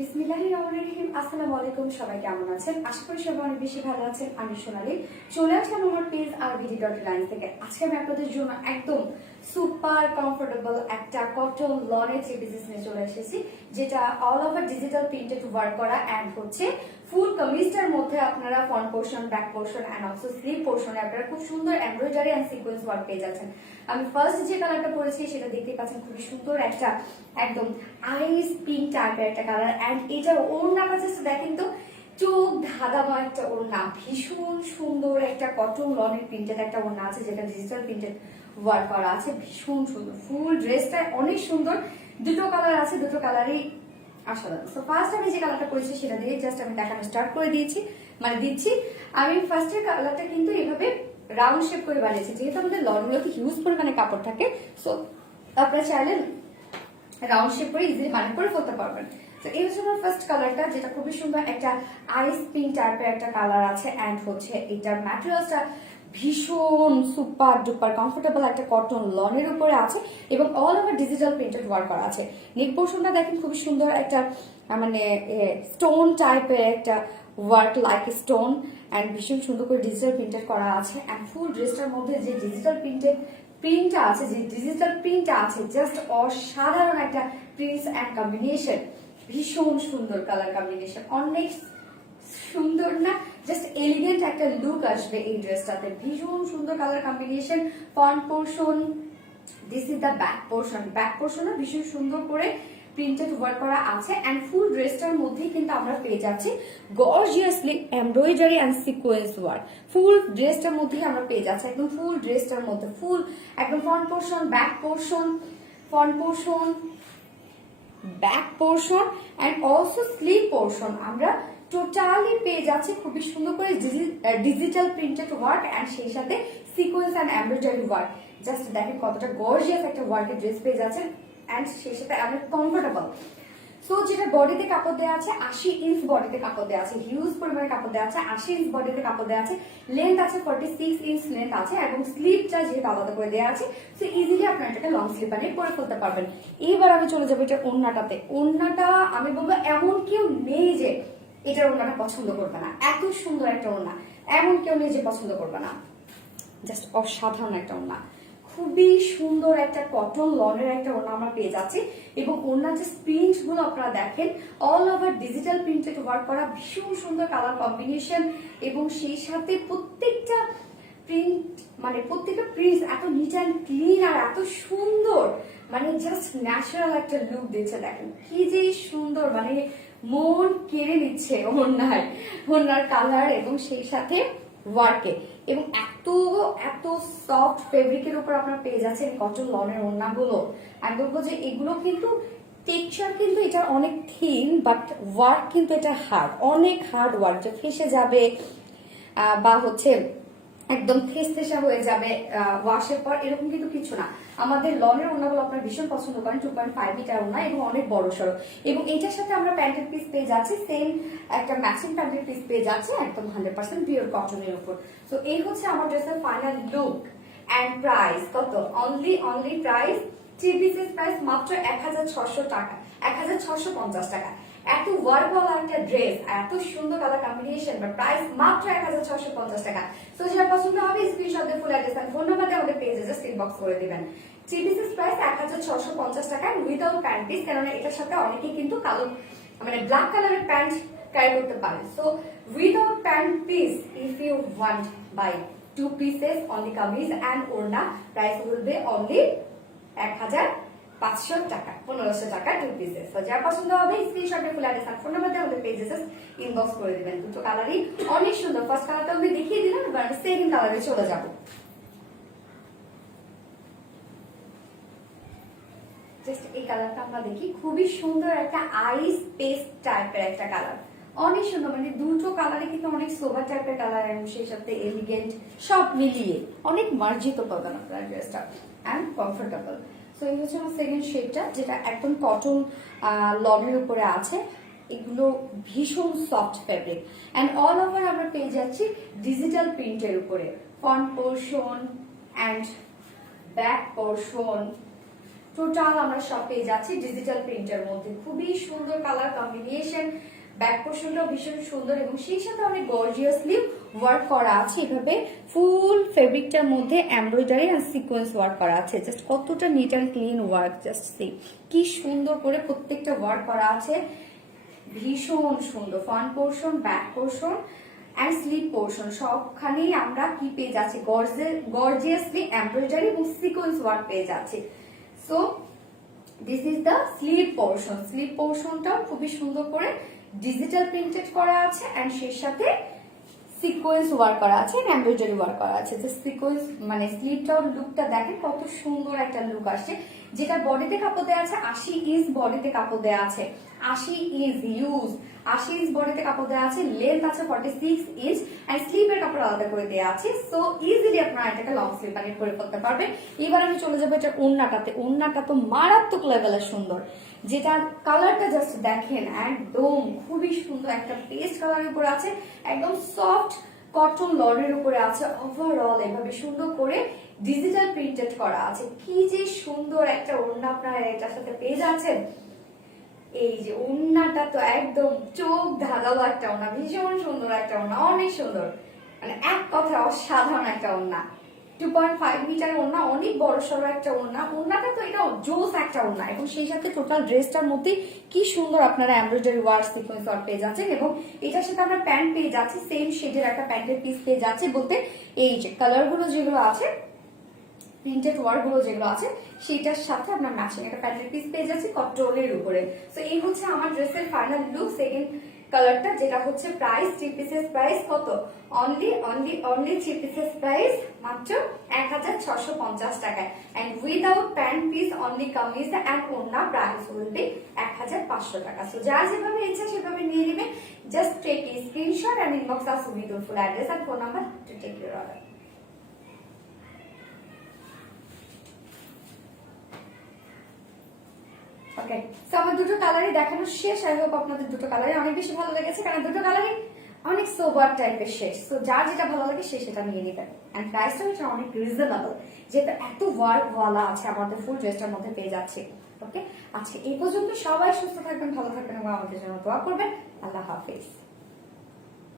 বিসমিল্লাহির রহমানির রহিম। আসসালামু আলাইকুম, সবাই কেমন আছেন? আশা করি সবাই অনেক বেশি ভালো আছেন। আমি সোনালি চলে আসলাম আমার পেজ rvd.line থেকে। আজকে আমি আপনাদের জন্য একদম সুপার কমফোর্টেবল একটা কটন লনের থ্রি পিসেস নিয়ে চলে এসেছি, যেটা all over digital printed work করা এন্ড হচ্ছে ফুল কামিজটার মধ্যে আপনারা front portion, back portion and also sleeve পোর্শনে আপনারা খুব সুন্দর এমব্রয়ডারি এন্ড সিকোয়েন্স ওয়ার্ক পেয়ে যাচ্ছেন। আমি ফার্স্ট যে কালারটা পরেছি সেটা দেখতেই পাচ্ছেন, খুবই সুন্দর একটা একদম আইস পিঙ্ক টাইপের একটা কালার। এন্ড এটার ওড়নাটা জাস্ট দেখেন তো, চোখ ধাঁধানো একটা ওড়না, ভীষণ সুন্দর একটা কটন লনের প্রিন্টেড একটা ওড়না আছে, যেটা ডিজিটাল প্রিন্টেড ওয়ার্ক করা আছে, ভীষণ সুন্দর। ফুল ড্রেসটা অনেক সুন্দর, দুটো কালার আছে, দুটো কালারই অসাধারণ। তো ফার্স্ট আমি যে কালারটা করেছি সেটা দিয়ে জাস্ট আমি দেখানো স্টার্ট করে দিচ্ছি। আমি ফার্স্টের কালারটা কিন্তু এভাবে রাউন্ড শেপ করে বানিয়েছি, যেহেতু আমাদের লনগুলোতে হিউজ পরিমাণে কাপড় থাকে, সো আপনারা চাইলে রাউন্ড শেপ করে ইজিলি বানিয়ে করে ফেলতে পারবেন। তো এই হচ্ছে আমার ফার্স্ট কালারটা, যেটা খুবই সুন্দর একটা আইস পিঙ্ক টাইপের একটা কালার আছে। এন্ড হচ্ছে এটার ম্যাটেরিয়ালসটা ভীষণ সুপার ডুপার কমফোর্টেবল একটা কটন লনের উপরে আছে এবং all over digital printed work করা আছে। নেক পোর্শনটা দেখেন খুবই সুন্দর একটা মানে স্টোন টাইপের একটা ওয়ার্ক লাইক স্টোন এন্ড ভীষণ সুন্দর করে ডিজিটাল প্রিন্টেড করা আছে। এন্ড ফুল ড্রেসটার মধ্যে যে ডিজিটাল প্রিন্টটা আছে জাস্ট অসাধারণ একটা প্রিন্টস এন্ড কম্বিনেশন, ভীষণ সুন্দর কালার কম্বিনেশন, অনেক সুন্দর না? জাস্ট এলিগেন্ট একটা লুক আসবে এই ড্রেসটাতে, ভীষণ সুন্দর colour combination. Front portion, this is the back portion ভীষণ সুন্দর করে প্রিন্টেড ওয়ার্ক করা আছে। এন্ড ফুল ড্রেসটার মধ্যেই কিন্তু আমরা পেয়ে যাচ্ছি gorgeously embroidery and sequence work. Full ড্রেসটার মধ্যেই আমরা পেয়ে যাচ্ছি, একদম ফুল ড্রেসটার মধ্যে ফুল একদম front portion, back portion, back portion and also sleeve portion আমরা টোটালি পেয়ে যাচ্ছে খুবই সুন্দর করে ডিজিটাল প্রিন্টেড ওয়ার্ক এন্ড সেই সাথে sequence and embroidery work. Just দেখেন কতটা গর্জিয়াস একটা ওয়ার্কের ড্রেস পেয়ে যাচ্ছেন এন্ড সেই সাথে অনেক কমফোর্টেবল। সো যেটা বডিতে কাপড় দেওয়া আছে 80 ইঞ্চ বডিতে কাপড় দেওয়া আছে, হিউজ পরিমাণে কাপড় দেওয়া আছে, 80 ইঞ্চ বডিতে কাপড় দেওয়া আছে, লেন্থ আছে 46 ইঞ্চ লেন্থ আছে এবং স্লিভটা যেহেতু আলাদা করে দেওয়া আছে সো ইজিলি আপনারা এটাকে লং স্লিভ বানিয়ে পরে ফেলতে পারবেন। এবার আমি চলে যাবো এটা ওড়নাটাতে। ওড়নাটা আমি বলবো এমন কেউ নেই যে এটার ওড়নাটা পছন্দ করবে না, এত সুন্দর একটা ওড়না, এমন কেউ নেই যে পছন্দ করবে না, জাস্ট অসাধারণ একটা ওড়না, খুবই সুন্দর একটা কটন লনের একটা ওড়না আমরা পেয়ে যাচ্ছি। এবং ওড়নার যে প্রিন্ট গুলো আপনারা দেখেন all over digital printed work করা, ভীষণ সুন্দর কালার কম্বিনেশন এবং সেই সাথে প্রত্যেকটা প্রিন্ট এত নিট অ্যান্ড ক্লিন আর এত সুন্দর, মানে জাস্ট ন্যাচারাল একটা লুক দিচ্ছে। দেখেন কি যে সুন্দর, মানে মন কেড়ে নিচ্ছে ওড়নার কালার এবং সেই সাথে ওয়ার্কে। এবং এত এত সফট ফেব্রিকের উপর আপনারা পেয়ে যাচ্ছেন কটন লনের ওড়নাগুলো। আমি বলবো যে এগুলো কিন্তু টেক্সচার কিন্তু এটা অনেক থিন, বাট ওয়ার্ক কিন্তু এটা হার্ড, অনেক হার্ড ওয়ার্ক, যে ফেসে যাবে বা হচ্ছে একদম থেসা হয়ে যাবে ওয়াশের পর, এরকম কিন্তু কিছু না। আমাদের লনের ওড়নাগুলো আপনারা ভীষণ পছন্দ করেন, 2.5 মিটার ওড়না এবং অনেক বড় সড়ো। এবং এটার সাথে আমরা প্যান্টের পিস পেয়ে যাচ্ছি, সেম একটা ম্যাচিং প্যান্টের পিস পেয়ে যাচ্ছে একদম 100% পিওর কটনের উপর। তো এই হচ্ছে আমার ড্রেসের ফাইনাল লুক এন্ড প্রাইস কত, অনলি প্রাইস 3 পিসের প্রাইস মাত্র 1600 টাকা, 1650 টাকা। এত ওয়ার্কওয়ালা একটা ড্রেস, এত সুন্দর কালার কম্বিনেশন, বা প্রাইস মাত্র 1650 টাকা। তো যার পছন্দ হবে স্ক্রিনশট দিয়ে full address and phone number দিয়ে আমাদের পেজে জাস্ট ইনবক্স করে দিবেন। 3 পিসেস প্রাইস 1650 টাকা উইদাউট প্যান্ট পিস, কেননা এটার সাথে অনেকেই কিন্তু কালো মানে ব্ল্যাক কালারের প্যান্ট ক্যারি করতে পারে। So without pant piece if you want buy 2 pieces on the kameez and orna, price will be only 1500 টাকা, 1500 টাকা 2 pieces। তো যার পছন্দ হবে স্ক্রিনশটে ফুল অ্যাড্রেস আর ফোন নাম্বার দিয়ে আমাদের পেজে জাস্ট ইনবক্স করে দিবেন। দুটো কালারই অনেক সুন্দর, ফার্স্ট কালারটা আমি দেখিয়ে দিলাম, এবার সেকেন্ড কালারে চলে যাব। জাস্ট এই কালারটা আমরা দেখি, খুবই সুন্দর একটা আইস পেস্ট টাইপের একটা কালার, অনেক সুন্দর, মানে দুটো কালারে কিন্তু অনেক সোভার টাইপের কালার এবং সেই সাথে এলিগেন্ট সব মিলিয়ে অনেক মার্জিত পাবেন আপনার ড্রেসটা এন্ড কমফোর্টেবল। সো এই হচ্ছে আমার সেকেন্ড শেডটা, যেটা একদম কটন লনের উপরে আছে। এগুলো ভীষণ soft fabric and all over আমরা পেয়ে যাচ্ছি ডিজিটাল প্রিন্টের উপরে। Front portion and back portion total আমরা সব পেয়ে যাচ্ছি ডিজিটাল প্রিন্টের মধ্যে। খুবই সুন্দর কালার কম্বিনেশন, ব্যাক পোর্শনটাও ভীষণ সুন্দর এবং সেই সাথে অনেক গর্জিয়াসলি ওয়ার্ক করা আছে। এভাবে ফুল ফেব্রিকটার মধ্যে এমব্রয়ডারি আর সিকোয়েন্স ওয়ার্ক করা আছে। জাস্ট কতটা neat and clean work, just see কি সুন্দর করে প্রত্যেকটা ওয়ার্ক করা আছে, ভীষণ সুন্দর। Front portion, back portion and sleeve portion সবখানেই আমরা কি পেয়ে যাচ্ছি, গর্জিয়াসলি এমব্রয়ডারি এবং সিকোয়েন্স ওয়ার্ক পেয়ে যাচ্ছি। So this is the sleeve portion. Sleeve পোর্শনটাও খুবই সুন্দর করে ডিজিটাল প্রিন্টেড করা আছে এন্ড সেই সাথে সিকোয়েন্স ওয়ার্ক করা আছে, এমব্রয়ডারি ওয়ার্ক করা আছে। যে সিকোয়েন্স মানে স্লিপটার লুকটা দেখেন কত সুন্দর একটা লুক আসছে। যেটা বডিতে কাপড় দেওয়া আছে 80 ইঞ্চ বডিতে কাপড় দেওয়া আছে, 80 ইঞ্চ ইউজ, 80 ইঞ্চ বডিতে কাপড় দেওয়া আছে, লেন্থ আছে 46 ইঞ্চ এন্ড স্লিপের কাপড় আলাদা করে দেওয়া আছে। সো ইজিলি আপনারা এটাকে লং স্লিভ বানিয়ে করে ফেলতে পারবেন। এবার আমি চলে যাবো এটার ওড়নাটাতে। ওড়নাটা তো মারাত্মক লেভেলের সুন্দর, যেটার কালারটা জাস্ট দেখেন, একদম খুবই সুন্দর একটা পেস্ট কালারের উপর আছে, একদম সফট কটন লনের উপরে আছে। ওভারঅল এভাবে সুন্দর করে ডিজিটাল প্রিন্টেড করা আছে। কি যে সুন্দর একটা ওড়না আপনারা এটার সাথে পেয়ে যাচ্ছেন। এই যে ওড়নাটা তো একদম চোখ ধাঁধালো একটা ওড়না, ভীষণ সুন্দর একটা ওড়না, অনেক সুন্দর, মানে এক কথায় অসাধারণ একটা ওড়না। 2.5 মিটার ওড়না, অনেক বড় সড়ো একটা ওড়না। ওড়নাটা তো এটা জোস একটা ওড়না এবং সেই সাথে টোটাল ড্রেসটার মধ্যে কি সুন্দর আপনারা এমব্রয়ডারি ওয়ার্ক, সিকোয়েন্স ওয়ার্ক পেয়ে যাচ্ছেন এবং এটার সাথে আমরা প্যান্ট পেয়ে যাচ্ছি, সেম শেডের একটা প্যান্টের পিস পেয়ে যাচ্ছে। বলতে এই যে কালারগুলো যেগুলো আছে, প্রিন্টেড ওয়ার্ক গুলো যেগুলো আছে সেটার সাথে আপনার ম্যাচিং একটা প্যান্টের পিস পেয়ে যাচ্ছি কটনের উপরে। তো এই হচ্ছে আমার ড্রেসের ফাইনাল লুক। সেকেন্ড কালারটা যেটা হচ্ছে প্রাইস, 3 পিসের প্রাইস কত, অনলি 3 পিসের প্রাইস মাত্র 1650 টাকায় and without pant piece only kameez and ওড়না প্রাইস উইল বি 1500 টাকা। সো যার যেভাবে ইচ্ছা সেভাবে নিয়ে নেবেন। Just take a screenshot and inbox us with full address and phone number to take your order. Okay, so আমার দুটো কালারই দেখানো শেষ। আই হোপ আপনাদের দুটো কালারই অনেক বেশি ভালো লেগেছে, কারণ দুটো কালারই অনেক সোবার টাইপের শেষ। সো যার যেটা ভালো লাগে সে সেটা নিয়ে নেবেন এন্ড প্রাইসটা হচ্ছে অনেক রিজনেবল, যেটা এত ওয়ার্ক ওয়ালা আছে আমাদের ফুল ড্রেসটার মধ্যে পেয়ে যাচ্ছে। ওকে, আজকে এই পর্যন্ত। সবাই সুস্থ থাকবেন, ভালো থাকবেন এবং আমাদের জন্য দোয়া করবেন। আল্লাহ হাফেজ।